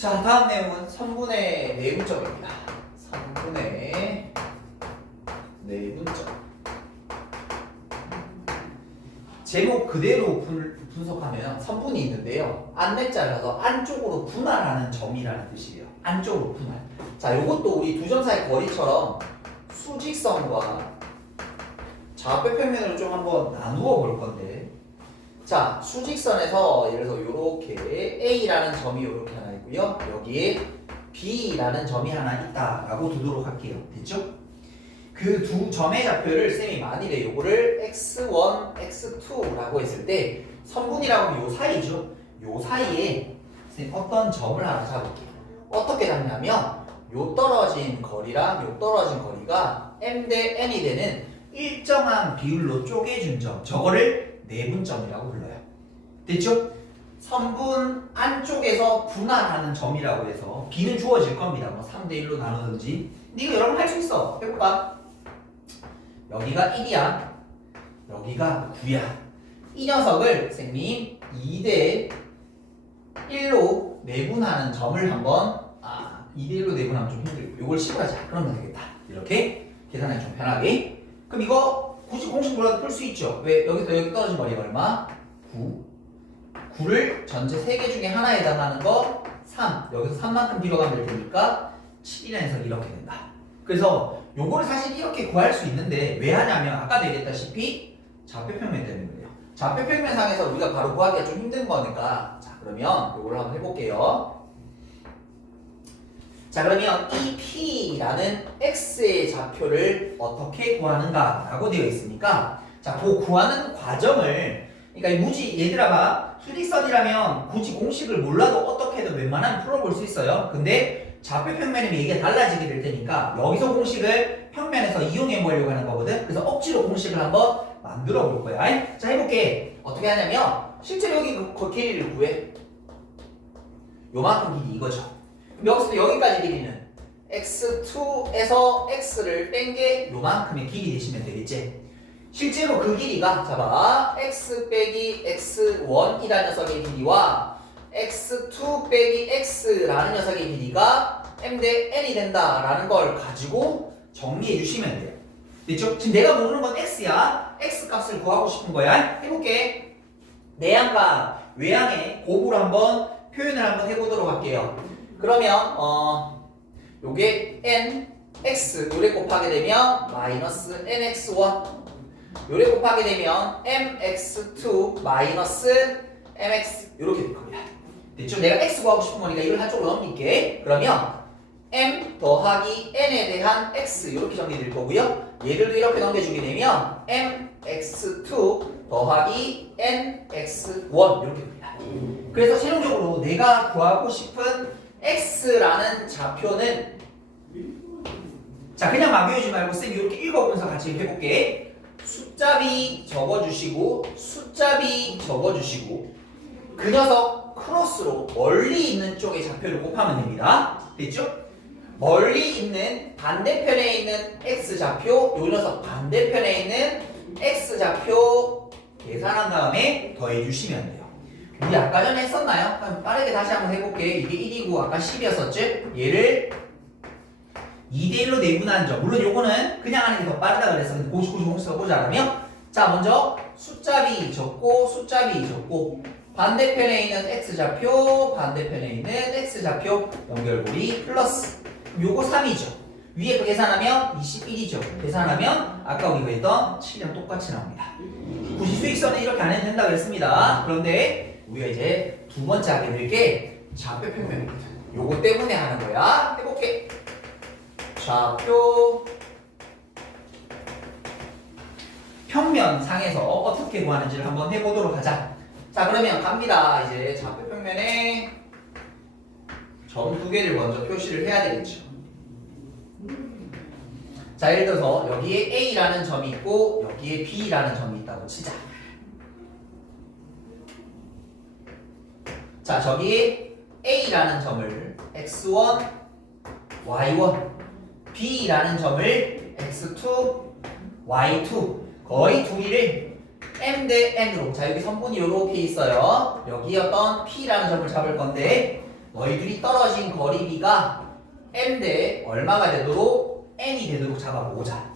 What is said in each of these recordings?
자, 다음 내용은 선분의 내분점입니다. 선분의 내분점. 제목 그대로 분석하면 선분이 있는데요. 안내자라서 안쪽으로 분할하는 점이라는 뜻이에요. 안쪽으로 분할. 자, 요것도 우리 두 점 사이 거리처럼 수직선과 좌표 평면으로 좀 한번 나누어 볼 건데, 자, 수직선에서 예를 들어서 요렇게 A라는 점이 요렇게 하나 있고요. 여기에 B라는 점이 하나 있다라고 두도록 할게요. 됐죠? 그 두 점의 좌표를 쌤이 만일에 요거를 x1, x2라고 했을 때 선분이라고 하면 요 사이죠. 요 사이에 쌤 어떤 점을 하나 잡을게요. 어떻게 잡냐면 요 떨어진 거리랑 요 떨어진 거리가 m 대 n이 되는 일정한 비율로 쪼개준 점, 저거를 내분점이라고 불러요. 됐죠? 선분 안쪽에서 분할하는 점이라고 해서 b는 주어질 겁니다. 뭐 3대 1로 나누든지. 근데 이거 여러분 할 수 있어. 해볼까? 여기가 1이야. 여기가 9야. 이 녀석을 선생님 2대 1로 내분하는 점을 한번 2대 1로 내분하면 좀 힘들고 요걸 10으로 하자. 그러면 되겠다. 이렇게 계산하기 좀 편하게. 그럼 이거 굳이 공식 몰라도 풀 수 있죠. 왜? 여기서 여기 떨어진 거리가 얼마? 9. 9를 전체 3개 중에 하나에 해당하는 거 3. 여기서 3만큼 뒤로 가면 될 테니까 7이라서 이렇게 된다. 그래서 요거를 사실 이렇게 구할 수 있는데 왜 하냐면 아까도 얘기했다시피 좌표평면 때문에 그래요. 좌표평면상에서 우리가 바로 구하기가 좀 힘든 거니까, 자, 그러면 요걸 한번 해볼게요. 자, 그러면 이 P라는 X의 좌표를 어떻게 구하는가 라고 되어 있으니까, 자, 그 구하는 과정을, 그러니까 이 무지, 얘들아 봐, 수직선이라면 굳이 공식을 몰라도 어떻게든 웬만하면 풀어볼 수 있어요. 근데 좌표 평면이면 이게 달라지게 될 테니까 여기서 공식을 평면에서 이용해 보려고 하는 거거든. 그래서 억지로 공식을 한번 만들어 볼 거야. 자, 해볼게. 어떻게 하냐면 실제로 여기 그 길이를 구해. 요만큼 길이 이거죠. 여기서 여기까지 길이는 x2에서 x를 뺀 게 요만큼의 길이 되시면 되겠지. 실제로 그 길이가, 자봐, x 빼기 x1이라는 녀석의 길이와 x2 빼기 x라는 녀석의 길이가 m 대 n이 된다라는 걸 가지고 정리해 주시면 돼요. 됐죠? 지금 내가 모르는 건 x야. x 값을 구하고 싶은 거야. 해볼게. 내향과 외향의 곱으로 한번 표현을 한번 해보도록 할게요. 그러면 요게 n, x 요래 곱하게 되면 마이너스 nx1, 요래 곱하게 되면 mx2 마이너스 mx 요렇게 될 겁니다. 됐죠? 내가 x 구하고 싶은 거니까 이걸 한쪽으로 넘길게. 그러면 m 더하기 n에 대한 x 이렇게 정리될 거고요. 얘들도 이렇게 넘겨주게 되면 mx2 더하기 nx1 이렇게 됩니다. 그래서 최종적으로 내가 구하고 싶은 x라는 좌표는, 자, 그냥 막 외우지 말고 쌤이 이렇게 읽어보면서 같이 해볼게. 숫자비 적어주시고 숫자비 적어주시고 그 녀석 크로스로 멀리 있는 쪽의 좌표를 곱하면 됩니다. 됐죠? 멀리 있는 반대편에 있는 x좌표, 요 녀석 반대편에 있는 x좌표 계산한 다음에 더해주시면 돼요. 우리 아까 전에 했었나요? 그럼 빠르게 다시 한번 해볼게. 이게 1이고 아까 10이었었지? 얘를 2대1로 내분하는 점. 물론 요거는 그냥 하는 게 더 빠르다 그래서 고시 써보자 그러면, 자, 먼저 숫자비 적고 숫자비 적고 반대편에 있는 x좌표, 반대편에 있는 x좌표 연결고리 플러스 요거 3이죠. 위에 그 계산하면 21이죠. 계산하면 아까 우리가 했던 7이랑 똑같이 나옵니다. 굳이 수익선은 이렇게 안 해도 된다 그랬습니다. 그런데 우리가 이제 두 번째 하게 될 게 좌표 평면입니다. 요거 때문에 하는 거야. 해볼게. 좌표 평면상에서 어떻게 구하는지를 한번 해보도록 하자. 자, 그러면 갑니다. 이제 좌표 평면에 점 두 개를 먼저 표시를 해야 되겠죠. 자, 예를 들어서 여기에 A라는 점이 있고 여기에 B라는 점이 있다고 치자. 자, 저기 A라는 점을 x1, y1, B라는 점을 x2, y2 거의 둘이를 m 대 n으로, 자, 여기 선분이 요렇게 있어요. 여기 어떤 P라는 점을 잡을 건데 너희들이 떨어진 거리비가 m 대 얼마가 되도록 n이 되도록 잡아보자.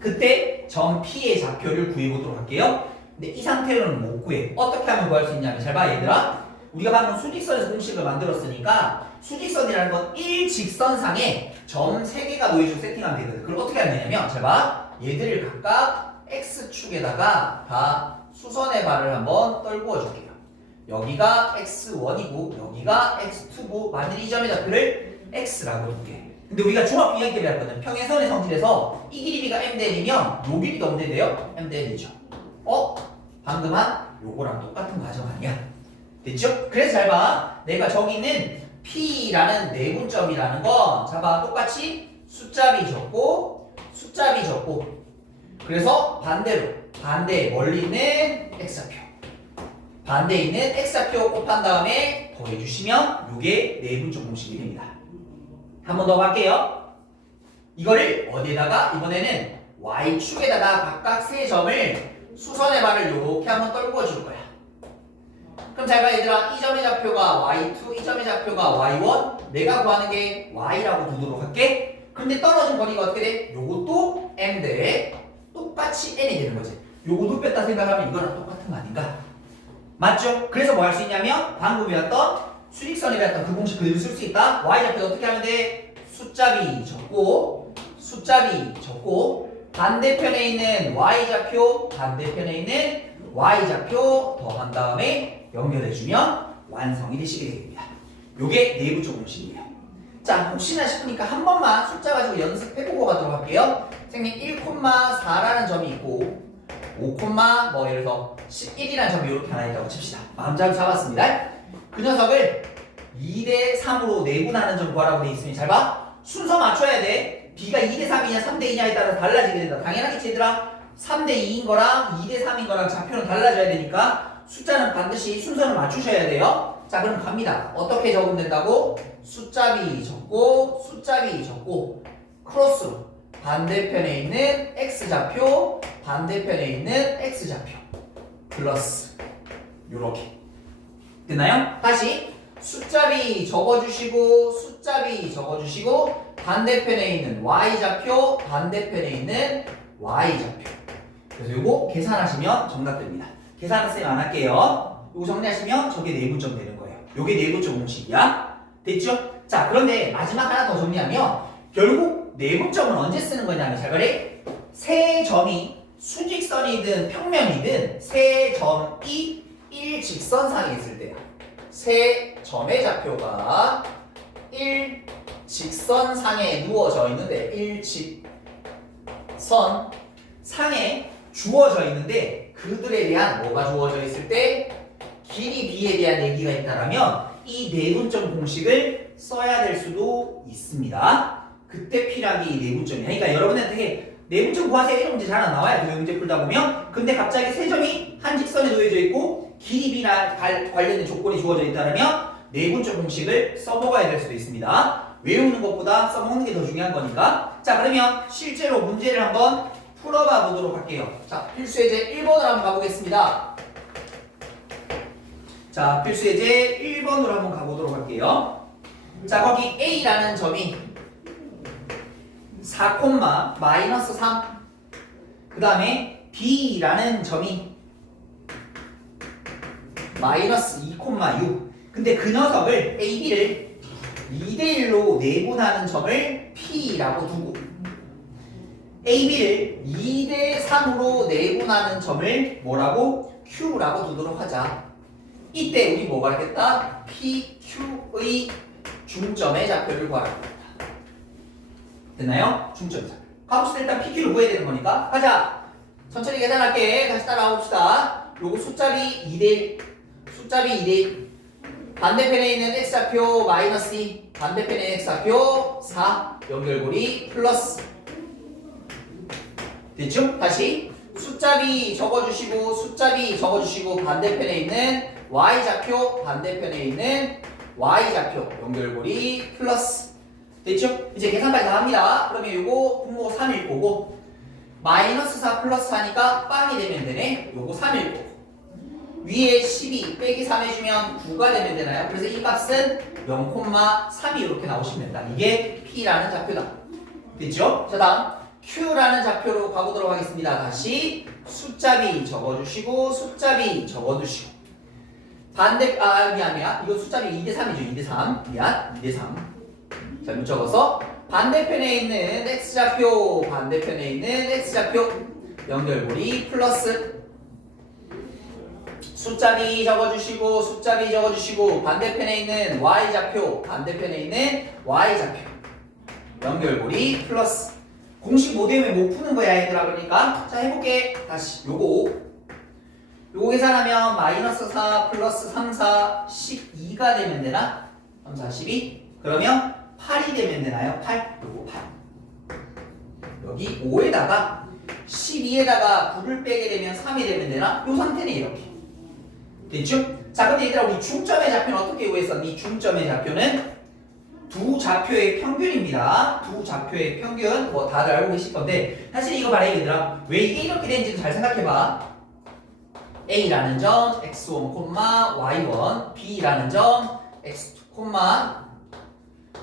그때 점 P의 좌표를 구해보도록 할게요. 근데 이 상태로는 못 구해. 어떻게 하면 구할 수 있냐면 잘 봐 얘들아. 우리가 방금 수직선에서 공식을 만들었으니까 수직선이라는 건 일직선상에 점 3개가 놓여주고 세팅하면 되거든. 그걸 어떻게 하면 되냐면 잘 봐. 얘들을 각각 X축에다가 다 수선의 발을 한번 떨구어 줄게요. 여기가 X1이고 여기가 X2고 만일 이 점의 좌표를 X라고 볼게. 근데 우리가 종합비행기를 했거든. 평행선의 성질에서 이 길이가 m대이면 요 길이가 언제 돼요? m대이죠. 방금 한 요거랑 똑같은 과정 아니야? 됐죠? 그래서 잘 봐. 내가 저기 있는 P라는 내분점이라는 건 자 봐. 똑같이 숫자비 적고 숫자비 적고 그래서 반대로 반대 멀리 있는 X좌표 반대에 있는 X좌표 곱한 다음에 더해주시면 요게 내분점 공식이 됩니다. 한 번 더 갈게요. 이거를 어디에다가 이번에는 Y축에다가 각각 세 점을 수선의 발을 요렇게 한번 떨구어 줄 거야. 그럼 잘 봐 얘들아. 이 점의 좌표가 Y2, 이 점의 좌표가 Y1 내가 구하는 게 Y라고 두도록 할게. 근데 떨어진 거리가 어떻게 돼? 요것도 M대 똑같이 N이 되는 거지. 요것도 뺐다 생각하면 이거랑 똑같은 거 아닌가? 맞죠? 그래서 뭐 할 수 있냐면 방금 배웠던 수직선이 배웠던 그 공식 그대로 쓸 수 있다. Y좌표 어떻게 하면 돼? 숫자비 적고 숫자비 적고 반대편에 있는 Y좌표 반대편에 있는 Y좌표 더한 다음에 연결해주면 완성이 되시게 됩니다. 요게 내부적 공식이에요. 자 혹시나 싶으니까 한 번만 숫자 가지고 연습해보고 가도록 할게요. 선생님 1,4라는 점이 있고 5, 뭐 예를 들어서 11이라는 점이 이렇게 하나 있다고 칩시다. 마음 잘 잡았습니다. 그 녀석을 2대 3으로 내분하는 점 구하라고 돼 있으니 잘 봐. 순서 맞춰야 돼. B가 2대 3이냐 3대 2냐에 따라서 달라지게 된다. 당연하겠지 얘들아. 3대 2인 거랑 2대 3인 거랑 좌표는 달라져야 되니까 숫자는 반드시 순서를 맞추셔야 돼요. 자 그럼 갑니다. 어떻게 적으면 된다고? 숫자비 적고 숫자비 적고 크로스로 반대편에 있는 X좌표 반대편에 있는 X좌표 플러스 요렇게 됐나요? 다시 숫자비 적어주시고 숫자비 적어주시고 반대편에 있는 Y좌표 반대편에 있는 Y좌표 그래서 요거 계산하시면 정답됩니다. 계산은 쌤 안 할게요. 요거 정리하시면 저게 내분점 되는 거예요. 요게 내분점 공식이야. 됐죠? 자 그런데 마지막 하나 더 정리하면 결국 내분점은 언제 쓰는 거냐면 잘 봐래. 세 점이 수직선이든 평면이든 세 점이 일직선상에 있을 때야. 세 점의 좌표가 일직선상에 누워져 있는데 일직선 상에 주어져 있는데 그들에 대한 뭐가 주어져 있을 때 길이 B에 대한 얘기가 있다라면 이 내분점 공식을 써야 될 수도 있습니다. 그때 필요한 게 이 내분점이야. 그러니까 여러분한테 내분점 구하세요 이런 문제 잘 안 나와요. 도형 문제 풀다 보면. 근데 갑자기 세 점이 한 직선에 놓여져 있고 길이 B나 관련된 조건이 주어져 있다면 내분점 공식을 써먹어야 될 수도 있습니다. 외우는 것보다 써먹는 게 더 중요한 거니까. 자 그러면 실제로 문제를 한번 풀어봐 보도록 할게요. 자 필수예제 1번으로 한번 가보겠습니다. 자 필수예제 1번으로 한번 가보도록 할게요. 자 거기 A라는 점이 4,-3 그 다음에 B라는 점이 -2,6 근데 그 녀석을 AB를 2대1로 내분하는 점을 P라고 두고 AB를 2대3으로 내분하는 점을 뭐라고? Q라고 두도록 하자. 이때 우리 뭐가 하겠다? PQ의 중점의 좌표를 구하라고 합니다. 됐나요? 중점의 좌표. 가봅시다. 일단 PQ를 구해야 되는 거니까. 가자. 천천히 계산할게. 다시 따라와 봅시다. 요거 숫자비 2대1. 숫자비 2대1. 반대편에 있는 X좌표 -2. 반대편에 X좌표 4. 연결고리 플러스. 됐죠? 다시. 숫자비 적어주시고 숫자비 적어주시고 반대편에 있는 Y좌표 반대편에 있는 Y좌표 연결고리 플러스. 됐죠? 이제 계산까지 다 합니다. 그러면 요거 분모 3일 거고 -4 플러스 4니까 빵이 되면 되네. 요거 3일 거고 위에 12 빼기 3 해주면 9가 되면 되나요? 그래서 이 값은 0,3이 이렇게 나오시면 된다. 이게 P라는 좌표다. 됐죠? 자, 다음 Q라는 좌표로 가보도록 하겠습니다. 다시 숫자 B 적어주시고 숫자 B 적어두시고 반대 미안 이거 숫자 B 2대3이죠. 2대3 미안 2대3 잘못 적어서 반대편에 있는 X좌표 반대편에 있는 X좌표 연결고리 플러스 숫자 B 적어주시고 숫자 B 적어주시고 반대편에 있는 Y좌표 반대편에 있는 Y좌표 연결고리 플러스 공식 못 외우면 못 푸는 거야 얘들아. 그러니까 자 해볼게. 다시 요거 계산하면 마이너스 4 플러스 3, 4, 12가 되면 되나? 3, 4, 12 그러면 8이 되면 되나요? 8 요거 8 여기 5에다가 12에다가 9를 빼게 되면 3이 되면 되나? 요 상태네 이렇게 됐죠? 자 근데 얘들아 우리 중점의 좌표는 어떻게 구했었니? 중점의 좌표는 두 좌표의 평균입니다. 두 좌표의 평균 뭐 다들 알고 계실 건데 사실 이거 봐라 얘들아 왜 이게 이렇게 되는지 잘 생각해봐. A라는 점 x1, y1 B라는 점 x2,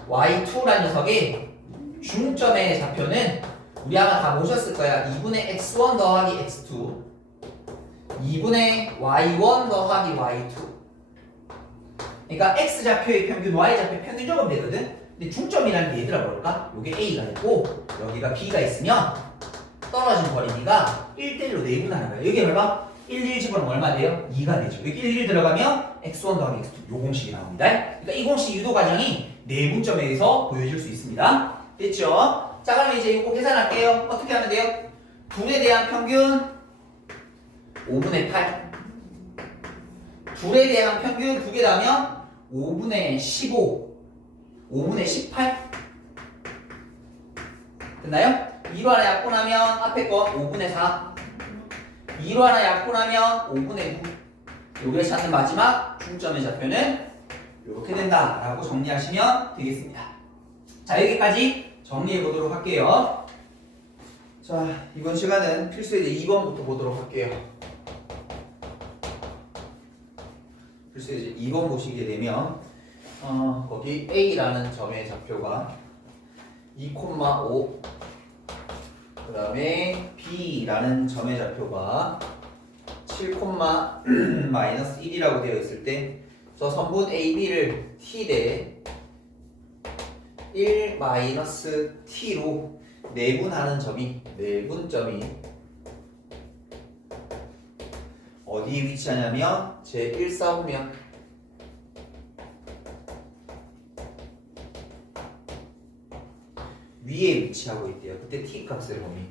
y2라는 녀석의 중점의 좌표는 우리 아마 다 보셨을 거야. 2분의 x1 더하기 x2 2분의 y1 더하기 y2 그러니까 x좌표의 평균, y좌표의 평균 적으면 되거든. 근데 중점이라는 게 얘들아 뭘까? 요게 A가 있고 여기가 B가 있으면 떨어진 거리가 1대1로 내분하는 거야. 여기 봐봐 1, 1 집어넣으면 얼마 돼요? 2가 되죠. 여기 1, 1 들어가면 x1 더하기 x2 요 공식이 나옵니다. 그러니까 이 공식 유도 과정이 내분점에 의해서 보여질 수 있습니다. 됐죠? 자 그럼 이제 이거 계산할게요. 어떻게 하면 돼요? 둘에 대한 평균 5분의 8 둘에 대한 평균 두 개 더하면 5분의 15 5분의 18 됐나요? 2로 하나 약분하면 앞에 거 5분의 4 2로 하나 약분하면 5분의 9 여기에 찾는 마지막 중점의 좌표는 이렇게 된다라고 정리하시면 되겠습니다. 자 여기까지 정리해 보도록 할게요. 자 이번 시간은 필수예제 2번부터 보도록 할게요. 필수예제 2번 보시게 되면 거기 A라는 점의 좌표가 2,5 그 다음에 B라는 점의 좌표가 7, 마이너스 1이라고 되어 있을 때 저 선분 AB를 T 대 1 마이너스 T로 내분하는 점이 내분점이 어디에 위치하냐면 제1사분면 위에 위치하고 있대요. 그때 t 값을 보면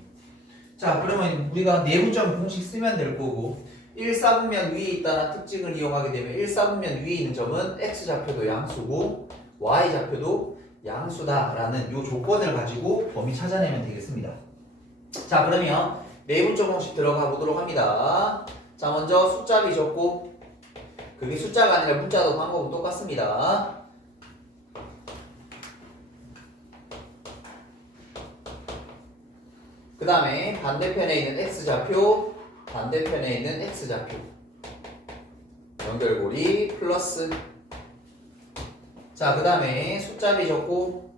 자 그러면 우리가 내분점 공식 쓰면 될 거고 1사분면 위에 있다는 특징을 이용하게 되면 1사분면 위에 있는 점은 x좌표도 양수고 y좌표도 양수다라는 이 조건을 가지고 범위 찾아내면 되겠습니다. 자 그러면 내분점 공식 들어가 보도록 합니다. 자 먼저 숫자 B 적고 그게 숫자가 아니라 문자도 방법은 똑같습니다. 그 다음에 반대편에 있는 x좌표 반대편에 있는 x좌표 연결고리 플러스 자 그 다음에 숫자 B 적고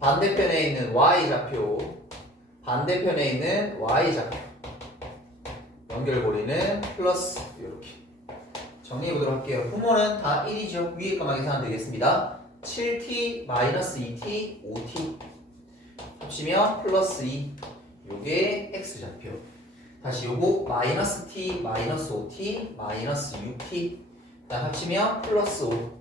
반대편에 있는 y좌표 반대편에 있는 y좌표 연결고리는 플러스 이렇게 정리해보도록 할게요. 부모는 다 1이죠. 위에 것만 계산하면 되겠습니다. 7t 마이너스 2t 5t 합치면 플러스 2 요게 x좌표 다시 요거 마이너스 t 마이너스 5t 마이너스 6t 그다음 합치면 플러스 5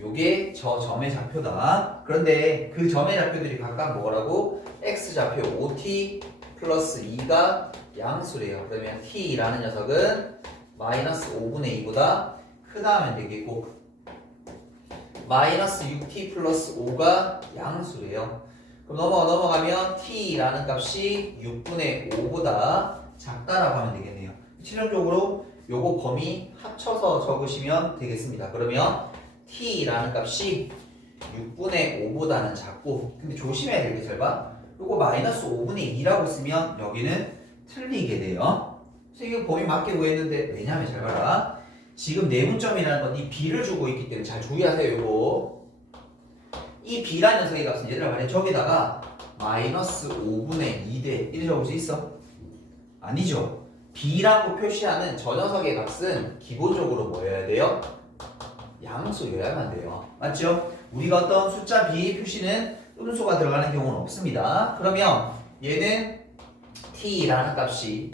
요게 저 점의 좌표다. 그런데 그 점의 좌표들이 각각 뭐라고? x좌표 5t 플러스 2가 양수래요. 그러면 t라는 녀석은 마이너스 5분의 2보다 크다 하면 되겠고 마이너스 6t 플러스 5가 양수래요. 그럼 넘어가면 t라는 값이 6분의 5보다 작다라고 하면 되겠네요. 최종적으로 요거 범위 합쳐서 적으시면 되겠습니다. 그러면 t라는 값이 6분의 5보다는 작고 근데 조심해야 될 게 잘 봐. 요거 마이너스 5분의 2라고 쓰면 여기는 틀리게 돼요. 그래서 이거 범위 맞게 구했는데 왜냐면 잘 봐라. 지금 내분점이라는 건 이 b를 주고 있기 때문에 잘 주의하세요. 이거 이 b라는 녀석의 값은 얘들아 말해 저기다가 마이너스 5분의 2대 이렇게 적을 수 있어? 아니죠. b라고 표시하는 저 녀석의 값은 기본적으로 뭐여야 돼요? 양수여야만 돼요. 맞죠? 우리가 어떤 숫자 b 표시는 음수가 들어가는 경우는 없습니다. 그러면 얘는 t라는 값이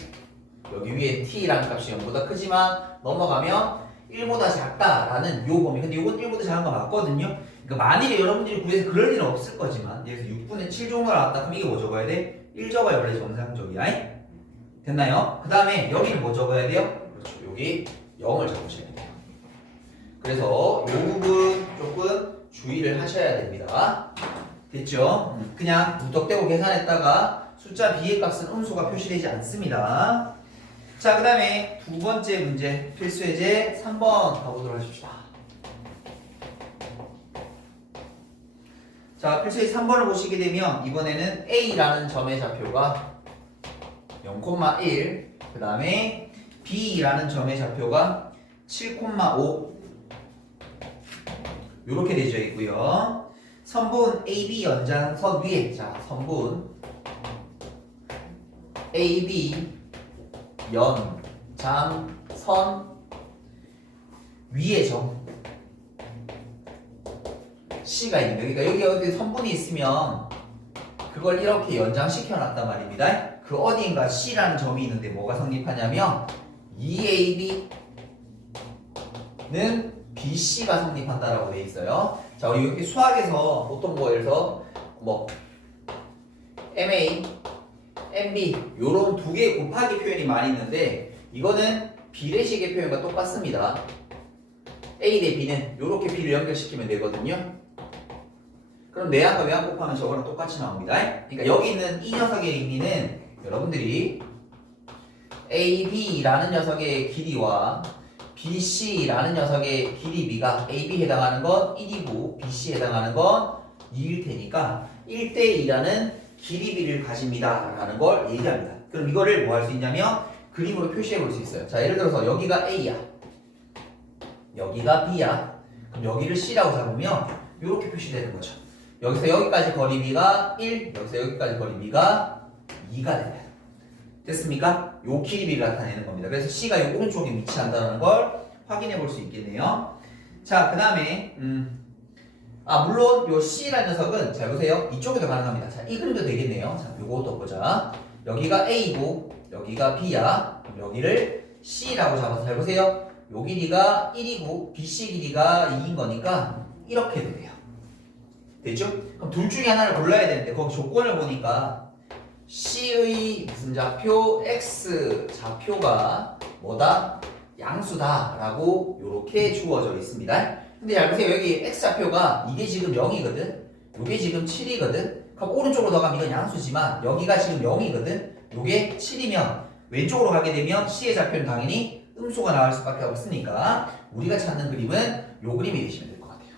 여기 위에 t라는 값이 0보다 크지만 넘어가면 1보다 작다라는 요 범위. 근데 요건 1보다 작은 거 맞거든요. 그러니까 만일에 여러분들이 구해서 그럴 일은 없을 거지만 예를 들어서 6분의 7 정도 나왔다. 그럼 이게 뭐 적어야 돼? 1 적어야 원래 정상적이야. 됐나요? 그 다음에 여기는 뭐 적어야 돼요? 그렇죠. 여기 0을 적으셔야 돼요. 그래서 요 부분 조금 주의를 하셔야 됩니다. 됐죠? 그냥 무턱대고 계산했다가 숫자 b의 값은 음수가 표시되지 않습니다. 자, 그 다음에 두 번째 문제 필수예제 3번 가보도록 하십시다. 자, 필수예제 3번을 보시게 되면 이번에는 A라는 점의 좌표가 0,1, 그 다음에 B라는 점의 좌표가 7,5 이렇게 되어 있고요. 선분 AB 연장선 위에, 자, 선분 AB 연장선 위에 점 C가 있는 거예요. 그러니까 여기 어디 선분이 있으면 그걸 이렇게 연장시켜 놨단 말입니다. 그 어디인가 C라는 점이 있는데 뭐가 성립하냐면 EAB는 BC가 성립한다라고 돼 있어요. 자, 우리 이렇게 수학에서 보통 뭐 예를 들어서 뭐 MA, MB 요런 두 개 곱하기 표현이 많이 있는데 이거는 비례식의 표현과 똑같습니다. A 대 B는 요렇게 B를 연결시키면 되거든요. 그럼 내항과 외항 곱하면 저거랑 똑같이 나옵니다. 그러니까 여기 있는 이 녀석의 의미는 여러분들이 AB라는 녀석의 길이와 BC라는 녀석의 길이 B가 AB 해당하는 건 1이고 BC 해당하는 건 2일 테니까 1대2라는 길이 B를 가집니다 라는 걸 얘기합니다. 그럼 이거를 뭐 할 수 있냐면 그림으로 표시해 볼 수 있어요. 자, 예를 들어서 여기가 A야, 여기가 B야. 그럼 여기를 C라고 잡으면 이렇게 표시되는 거죠. 여기서 여기까지 거리 B가 1, 여기서 여기까지 거리 B가 2가 됩니다. 됐습니까? 요 길이 B를 나타내는 겁니다. 그래서 C가 요 오른쪽에 위치한다는 걸 확인해 볼 수 있겠네요. 자, 그 다음에 물론 요 C라는 녀석은 잘 보세요. 이쪽에도 가능합니다. 자, 이 그림도 되겠네요. 자, 요것도 보자. 여기가 A고 여기가 B야. 그럼 여기를 C라고 잡아서 잘 보세요. 요 길이가 1이고 BC 길이가 2인 거니까 이렇게 돼요. 됐죠? 그럼 둘 중에 하나를 골라야 되는데 거기 조건을 보니까 C의 무슨 좌표? X 좌표가 뭐다? 양수다 라고 이렇게 주어져 있습니다. 근데 잘 보세요. 여기 X 좌표가 이게 지금 0이거든, 요게 지금 7이거든. 그럼 오른쪽으로 더 가면 이건 양수지만 여기가 지금 0이거든, 요게 7이면 왼쪽으로 가게 되면 C의 좌표는 당연히 음수가 나올 수밖에 없으니까 우리가 찾는 그림은 요 그림이 되시면 될 것 같아요.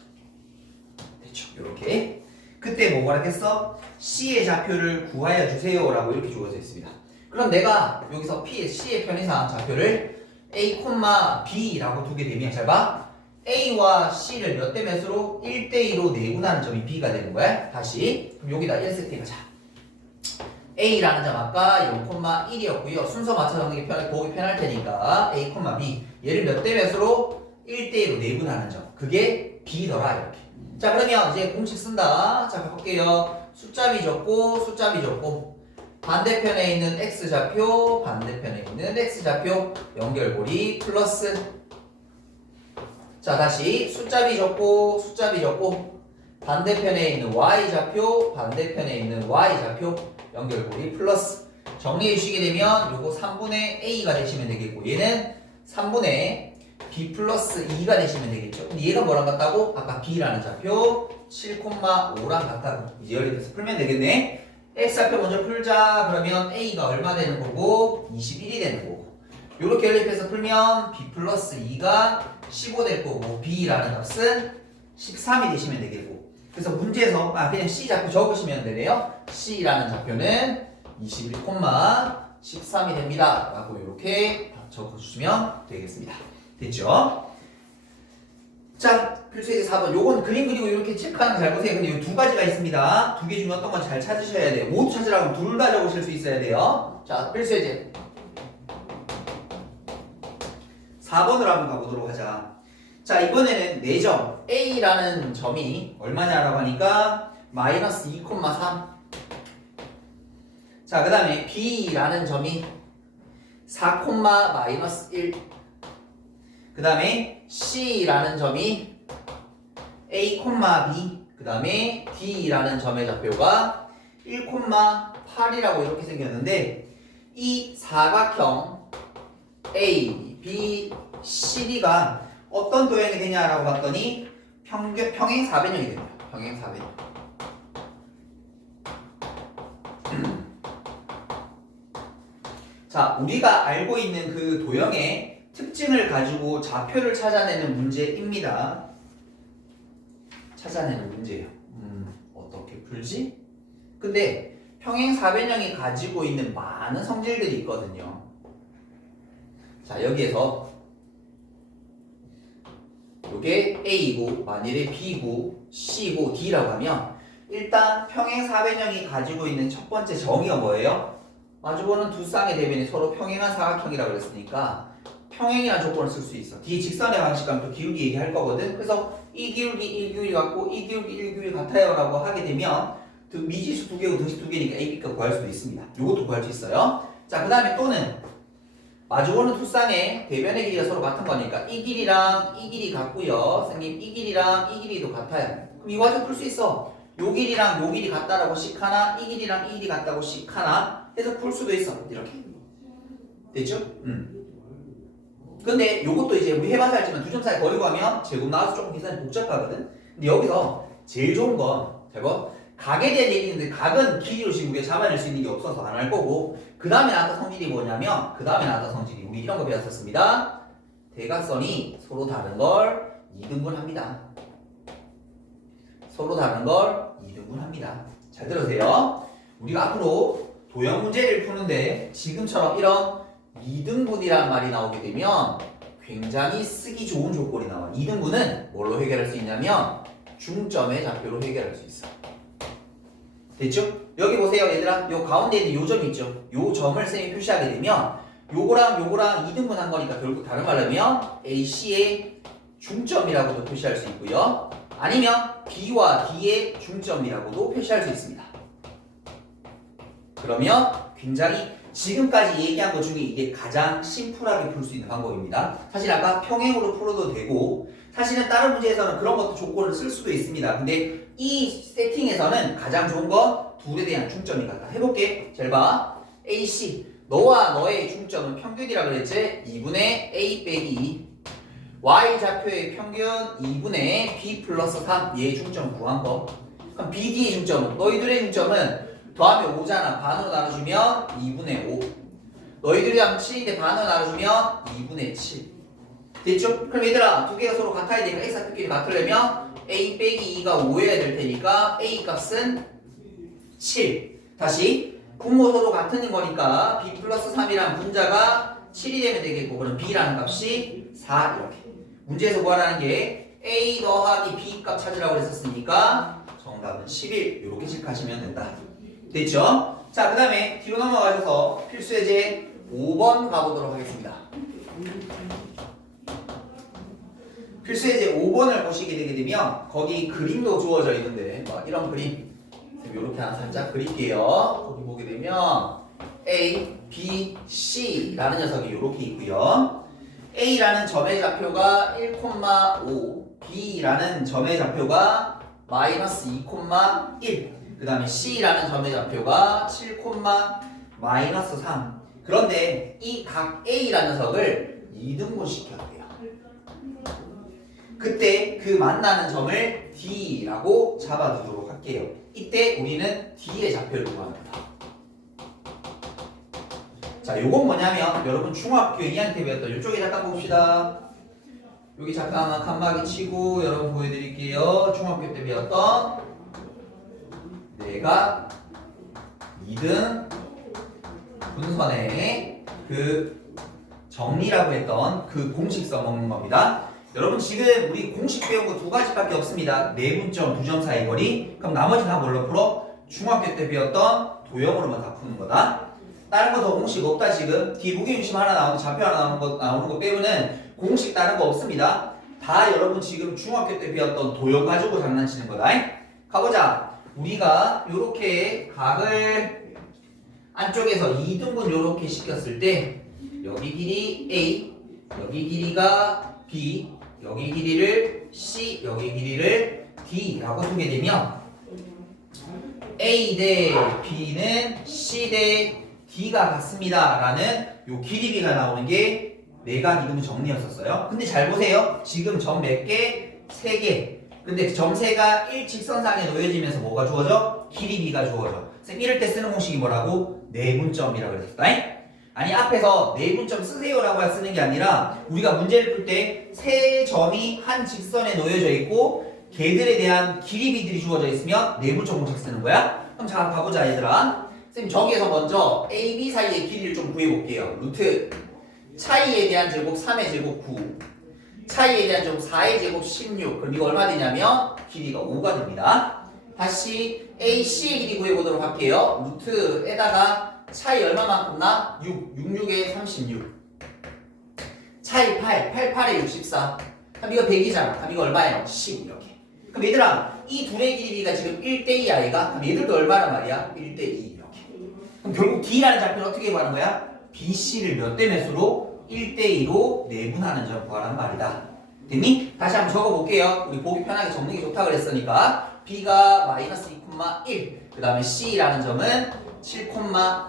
됐죠? 요렇게. 그때 뭐라 했어? C의 좌표를 구하여 주세요 라고 이렇게 주어져 있습니다. 그럼 내가 여기서 C의 편의상 좌표를 A, B라고 두게 되면 잘 봐. A와 C를 몇 대 몇으로? 1대2로 내분하는 점이 B가 되는 거야. 다시. 그럼 여기다 1 세팅하자. A라는 점 아까 0,1이었고요. 순서 맞춰 적는 게 보기 편할 테니까 A, B. 얘를 몇 대 몇으로? 1대1로 내분하는 점. 그게 B더라 이렇게. 자, 그러면 이제 공식 쓴다. 자, 가볼게요. 숫자 B 적고 숫자 B 적고 반대편에 있는 X좌표, 반대편에 있는 X좌표 연결고리 플러스. 자, 다시 숫자 B 적고 숫자 B 적고 반대편에 있는 Y좌표, 반대편에 있는 Y좌표 연결고리 플러스. 정리해 주시게 되면 요거 3분의 A가 되시면 되겠고 얘는 3분의 B 플러스 2가 되시면 되겠죠. 근데 얘가 뭐랑 같다고? 아까 B라는 좌표 7,5랑 같다고. 이제 연립해서 풀면 되겠네. X좌표 먼저 풀자. 그러면 A가 얼마 되는 거고? 21이 되는 거고. 요렇게 연립해서 풀면 B 플러스 2가 15 될 거고 B라는 값은 13이 되시면 되겠고. 그래서 문제에서 그냥 C좌표 적으시면 되네요. C라는 좌표는 21, 13이 됩니다. 라고 이렇게 적어주시면 되겠습니다. 됐죠? 자, 필수예제 4번. 요건 그림 그리고 이렇게 체크하는 거 잘 보세요. 근데 요 두 가지가 있습니다. 두 개 중에 어떤 건 잘 찾으셔야 돼요. 모두 찾으라고 둘 다 적으실 수 있어야 돼요. 자, 필수예제 4번으로 한번 가보도록 하자. 자, 이번에는 4점 A라는 점이 얼마냐라고 하니까 마이너스 2,3. 자, 그 다음에 B라는 점이 4, 마이너스 1. 그 다음에 C라는 점이 A, B. 그 다음에 D라는 점의 좌표가 1,8이라고 이렇게 생겼는데 이 사각형 A, B, CD가 어떤 도형이 되냐라고 봤더니 평행 4변형이 됩니다. 평행 4변형. 자, 우리가 알고 있는 그 도형의 특징을 가지고 좌표를 찾아내는 문제입니다. 찾아내는 문제예요. 어떻게 풀지? 근데 평행 4변형이 가지고 있는 많은 성질들이 있거든요. 자, 여기에서 이게 A이고 만일에 B고 C고 D라고 하면 일단 평행 4변형이 가지고 있는 첫 번째 정의가 뭐예요? 마주보는 두 쌍의 대변이 서로 평행한 사각형이라고 그랬으니까 평행이라는 조건을 쓸 수 있어. 뒤에 직선의 방식과 또 기울기 얘기할 거거든. 그래서 이 기울기 1기울기 같고 이 기울기 1기울기 같아요 라고 하게 되면 미지수 2개고 등식 2개니까 A, B값 구할 수도 있습니다. 이것도 구할 수 있어요. 자, 그 다음에 또는 마주보는 두 쌍의 대변의 길이가 서로 같은 거니까 이 길이랑 이 길이 같고요. 선생님 이 길이랑 이 길이도 같아요. 그럼 이 과정 풀 수 있어. 요 길이랑 요 길이 같다라고 식 하나, 이 길이랑 이 길이 같다고 식 하나 해서 풀 수도 있어. 이렇게. 됐죠? 근데 요것도 이제 우리 해봐서 알지만 두 점 사이 거리고 하면 제곱 나와서 조금 계산이 복잡하거든. 근데 여기서 제일 좋은 건 제곱 각에 대한 얘기인데 각은 길이로 지금 우리가 잡아낼 수 있는 게 없어서 안 할 거고 그 다음에 나왔던 성질이 뭐냐면 그 다음에 나왔던 성질이 우리 이런 거 배웠었습니다. 대각선이 서로 다른 걸 2등분합니다. 서로 다른 걸 2등분합니다. 잘 들으세요. 우리가 앞으로 도형 문제를 푸는데 지금처럼 이런 2등분이란 말이 나오게 되면 굉장히 쓰기 좋은 조건이 나와. 2등분은 뭘로 해결할 수 있냐면 중점의 좌표로 해결할 수 있어. 됐죠? 여기 보세요 얘들아. 요 가운데 있는 요 점 있죠? 요 점을 쌤이 표시하게 되면 요거랑 요거랑 2등분 한 거니까 결국 다른 말로 하면 AC의 중점이라고도 표시할 수 있고요. 아니면 B와 D의 중점이라고도 표시할 수 있습니다. 그러면 굉장히 지금까지 얘기한 것 중에 이게 가장 심플하게 풀 수 있는 방법입니다. 사실 아까 평행으로 풀어도 되고 사실은 다른 문제에서는 그런 것도 조건을 쓸 수도 있습니다. 근데 이 세팅에서는 가장 좋은 건 둘에 대한 중점이 같다. 해볼게. 잘 봐. AC 너와 너의 중점은 평균이라 그랬지? 2분의 A 빼기 2 Y 좌표의 평균 2분의 B 플러스 3 얘의 중점 구한 거. 그럼 BD의 중점은 너희들의 중점은 더하면 5잖아. 반으로 나눠주면 2분의 5. 너희들이 하면 7인데 반으로 나눠주면 2분의 7. 됐죠? 그럼 얘들아 두 개가 서로 같아야 되니까 X좌표끼리 맞추려면 A 빼기 2가 5여야 될 테니까 A 값은 7. 다시 분모 서로 같은 거니까 B 플러스 3이란 분자가 7이 되면 되겠고 그럼 B라는 값이 4 이렇게. 문제에서 구하라는 게 A 더하기 B 값 찾으라고 했었으니까 정답은 11 이렇게 체크하시면 된다. 됐죠? 자, 그 다음에 뒤로 넘어가셔서 필수예제 5번 가보도록 하겠습니다. 필수예제 5번을 보시게 되게 되면 거기 그림도 주어져 있는데 이런 그림 이렇게 하나 살짝 그릴게요. 거기 보게 되면 A, B, C라는 녀석이 이렇게 있고요. A라는 점의 좌표가 1,5 B라는 점의 좌표가 마이너스 2,1 그 다음에 C라는 점의 좌표가 7, 마이너스 3 그런데 이 각 A라는 녀석을 2등분 시켜야 돼요. 그때 그 만나는 점을 D라고 잡아두도록 할게요. 이때 우리는 D의 좌표를 구합니다. 자, 요건 뭐냐면 여러분 중학교 2학년 때 배웠던 이쪽에 잠깐 봅시다. 여기 잠깐만 칸막이 치고 여러분 보여드릴게요. 중학교 때 배웠던 내가 2등 분선의 그 정리라고 했던 그 공식 써먹는 겁니다. 여러분 지금 우리 공식 배운 거 두 가지밖에 없습니다. 내분점, 부점 사이 거리. 그럼 나머지 다 뭘로 풀어? 중학교 때 배웠던 도형으로만 다 푸는 거다. 다른 거 더 공식 없다 지금. 뒤 무게중심 하나 나오는 좌표 하나 나오는 거 빼고는 공식 다른 거 없습니다. 다 여러분 지금 중학교 때 배웠던 도형 가지고 장난치는 거다. 가보자. 우리가 요렇게 각을 안쪽에서 2등분 요렇게 시켰을 때 여기 길이 A, 여기 길이가 B, 여기 길이를 C, 여기 길이를 D라고 두게 되면 A 대 B는 C 대 D가 같습니다 라는 요 길이비가 나오는 게 내가 이름 정리였었어요. 근데 잘 보세요. 지금 점 몇 개? 3개. 근데 점세가 일직선상에 놓여지면서 뭐가 주어져? 길이비가 주어져. 쌤 이럴 때 쓰는 공식이 뭐라고? 내분점이라고 그랬었다. 아니 앞에서 내분점 쓰세요라고 쓰는 게 아니라 우리가 문제를 풀 때 세 점이 한 직선에 놓여져 있고 걔들에 대한 길이비들이 주어져 있으면 내분점 공식 쓰는 거야. 그럼 자 가보자 얘들아. 쌤 저기에서 먼저 A, B 사이의 길이를 좀 구해볼게요. 루트 차이에 대한 제곱 3의 제곱 9, 차이에 대한 제곱 4의 제곱 16. 그럼 이거 얼마 되냐면 길이가 5가 됩니다. 다시 AC의 길이 구해보도록 할게요. 루트에다가 차이 얼마만큼 나? 6, 66에 36. 차이 8, 88에 64. 그럼 이거 100이잖아. 그럼 이거 얼마예요? 10 이렇게. 그럼 얘들아 이 둘의 길이가 지금 1대2 아이가? 그럼 얘들도 얼마란 말이야? 1대2 이렇게. 그럼 결국 D라는 좌표는 어떻게 구하는 거야? BC를 몇 대 몇으로? 1대2로 내분하는 점 구하라는 말이다. 됐니? 다시 한번 적어볼게요. 우리 보기 편하게 적는 게 좋다 그랬으니까 B가 마이너스 2,1. 그 다음에 C라는 점은 7,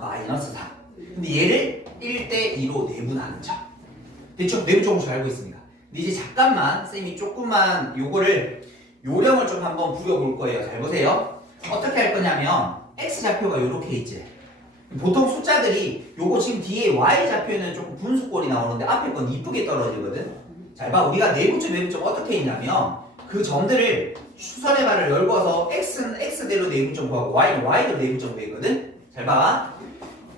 마이너스 4. 근데 얘를 1대2로 내분하는 점. 됐죠? 내분 조금씩 알고 있습니다. 근데 이제 잠깐만 쌤이 조금만 요거를 요령을 좀 한번 부려볼 거예요. 잘 보세요. 어떻게 할 거냐면 X좌표가 요렇게 있지. 보통 숫자들이 요거 지금 뒤에 Y좌표는 조금 분수꼴이 나오는데 앞에 건 이쁘게 떨어지거든. 잘 봐. 우리가 내분점, 외분점 어떻게 있냐면 그 점들을 수선의 발을 넓어서 X는 X대로 내분점 구하고 Y는 Y대로 내분점 구했거든. 잘 봐.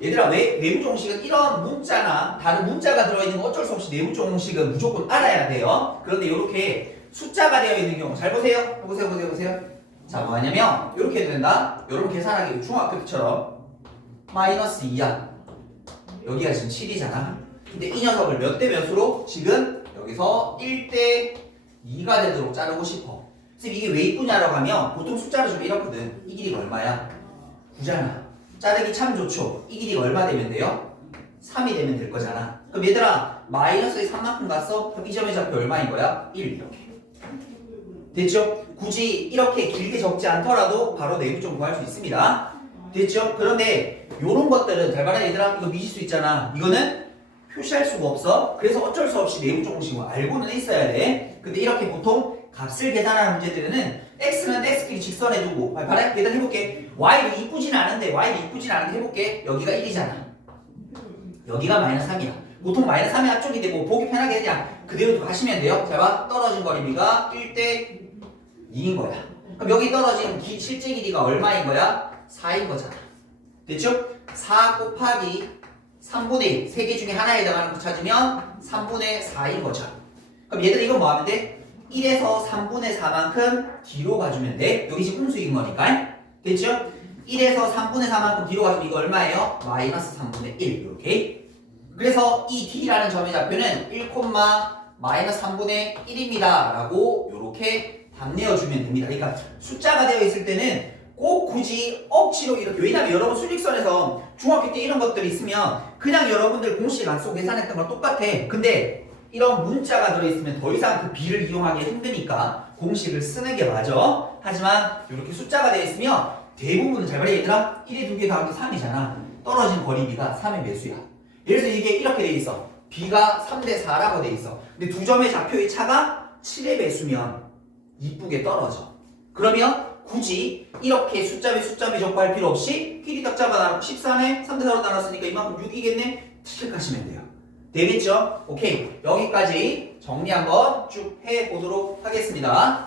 얘들아 왜 내분점 공식은 이런 문자나 다른 문자가 들어있는 거 어쩔 수 없이 내분점 공식은 무조건 알아야 돼요. 그런데 이렇게 숫자가 되어 있는 경우 잘 보세요. 보세요. 자 뭐하냐면 이렇게 해도 된다. 여러분 계산하기 중학교 때처럼 마이너스 2야. 여기가 지금 7이잖아. 근데 이 녀석을 몇 대 몇으로 지금 여기서 1대 2가 되도록 자르고 싶어. 선생님 이게 왜 이쁘냐라고 하면 보통 숫자로 좀 이렇거든. 이 길이가 얼마야? 9잖아. 자르기 참 좋죠. 이 길이가 얼마 되면 돼요? 3이 되면 될 거잖아. 그럼 얘들아 마이너스에 3만큼 갔어? 그럼 이 점의 좌표 얼마인 거야? 1 이렇게. 됐죠? 굳이 이렇게 길게 적지 않더라도 바로 내분점 구할 수 있습니다. 됐죠? 그런데 요런 것들은 잘 봐라 얘들아 이거 미실 수 있잖아. 이거는 표시할 수가 없어. 그래서 어쩔 수 없이 내분점 공식을 알고는 있어야 돼. 근데 이렇게 보통 값을 계산하는 문제들은 x는 x끼리 직선에 두고 봐라 계산 해볼게. y를 이쁘진 않은데 해볼게. 여기가 1이잖아. 여기가 마이너스 3이야. 보통 마이너스 3이 앞쪽인데 뭐 보기 편하게 그냥 그대로 하시면 돼요. 자 봐 떨어진 거리비가 1대 2인 거야. 그럼 여기 떨어진 실제 길이가 얼마인 거야? 4인 거잖아. 됐죠? 4 곱하기 3분의 1, 3개 중에 하나에 해당하는 거 찾으면 3분의 4인 거죠. 그럼 얘들 이거 뭐 하면 돼? 1에서 3분의 4만큼 뒤로 가주면 돼. 여기 지금 음수인 거니까. 됐죠? 1에서 3분의 4만큼 뒤로 가주면 이거 얼마예요? 마이너스 3분의 1 이렇게. 그래서 이 D라는 점의 좌표는 1, 마이너스 3분의 1입니다 라고 이렇게 답내어주면 됩니다. 그러니까 숫자가 되어 있을 때는 꼭 굳이 억지로 이렇게. 왜냐면 여러분 수직선에서 중학교 때 이런 것들이 있으면 그냥 여러분들 공식 안 쓰고 계산했던 거 똑같아. 근데 이런 문자가 들어있으면 더 이상 그 B를 이용하기 힘드니까 공식을 쓰는 게 맞아. 하지만 이렇게 숫자가 되어 있으면 대부분은 잘 봐라 얘들아 1에 2개 더하기 3이잖아. 떨어진 거리비가 3의 매수야. 예를 들어서 이게 이렇게 돼 있어. B가 3대 4라고 돼 있어. 근데 두 점의 좌표의 차가 7의 배수면 이쁘게 떨어져. 그러면 굳이 이렇게 숫자 배 적고할 필요 없이 길이 딱 잡아놔. 13에 3대 4로 나눴으니까 이만큼 6이겠네. 체크하시면 돼요. 되겠죠? 오케이. 여기까지 정리 한번 쭉 해보도록 하겠습니다.